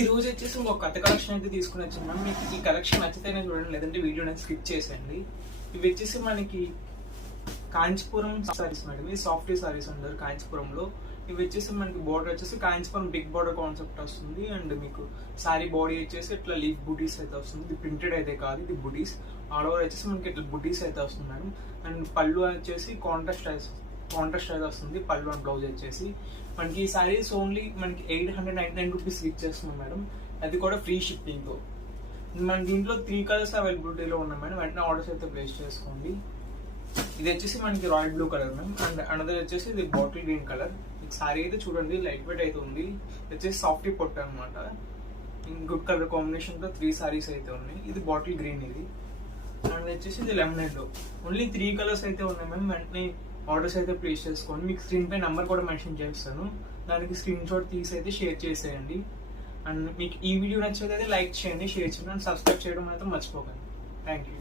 ఈ రోజు వచ్చేసి ఇంకొక కొత్త కలెక్షన్ అయితే తీసుకుని వచ్చాను మ్యామ్. మీకు ఈ కలెక్షన్ నచ్చితేనే చూడండి, లేదంటే వీడియో అనేది స్కిప్ చేసేయండి. ఇవి వచ్చేసి మనకి కాంచీపురం సారీస్ మేడం. ఇది సాఫ్ట్ సారీస్ అంటారు కాంచీపురంలో. ఇవి వచ్చేసి మనకి బోర్డర్ వచ్చేసి కాంచీపురం బిగ్ బోర్డర్ కాన్సెప్ట్ వస్తుంది. అండ్ మీకు సారీ బాడీ వచ్చేసి ఇట్లా లీఫ్ బుటీస్ అయితే వస్తుంది. ఇది ప్రింటెడ్ అయితే కాదు, ఇది బుటీస్. ఆల్ ఓవర్ వచ్చేసి మనకి ఇట్లా బుటీస్ అయితే వస్తుంది మేడం. అండ్ పళ్ళు వచ్చేసి కాంట్రాస్ట్ అయితే వస్తుంది. పళ్ళు అండ్ బ్లౌజ్ వచ్చేసి మనకి ఈ సారీస్ ఓన్లీ మనకి 899 రూపీస్ ఇచ్చేస్తున్నాం మేడం. అది కూడా ఫ్రీ షిప్పింగ్తో. మన దీంట్లో 3 కలర్స్ అవైలబిలిటీలో ఉన్నాయి మేడం. వెంటనే ఆర్డర్స్ అయితే ప్లేస్ చేసుకోండి. ఇది వచ్చేసి మనకి royal blue colour ma'am. And another వచ్చేసి ఇది బాటిల్ గ్రీన్ కలర్. మీకు సారీ అయితే చూడండి లైట్ వెయిట్ అయితే ఉంది. ఇది వచ్చేసి సాఫ్టీ పొట్టు అనమాట. గుడ్ కలర్ కాంబినేషన్ తో 3 సారీస్ అయితే ఉన్నాయి. ఇది బాటిల్ గ్రీన్ ఇది. అండ్ వచ్చేసి ఇది లెమన్ ఎల్లో. ఓన్లీ 3 కలర్స్ అయితే ఉన్నాయి మ్యామ్. వెంటనే ఆర్డర్స్ అయితే ప్లేస్ చేసుకోండి. మీకు స్క్రీన్ పై నెంబర్ కూడా మెన్షన్ చేస్తాను. దానికి స్క్రీన్ షాట్ తీసి అయితే షేర్ చేసేయండి. అండ్ మీకు ఈ వీడియో నచ్చితే లైక్ చేయండి, షేర్ చేయండి, అండ్ సబ్స్క్రైబ్ చేయడం అయితే మర్చిపోకండి. Thank you.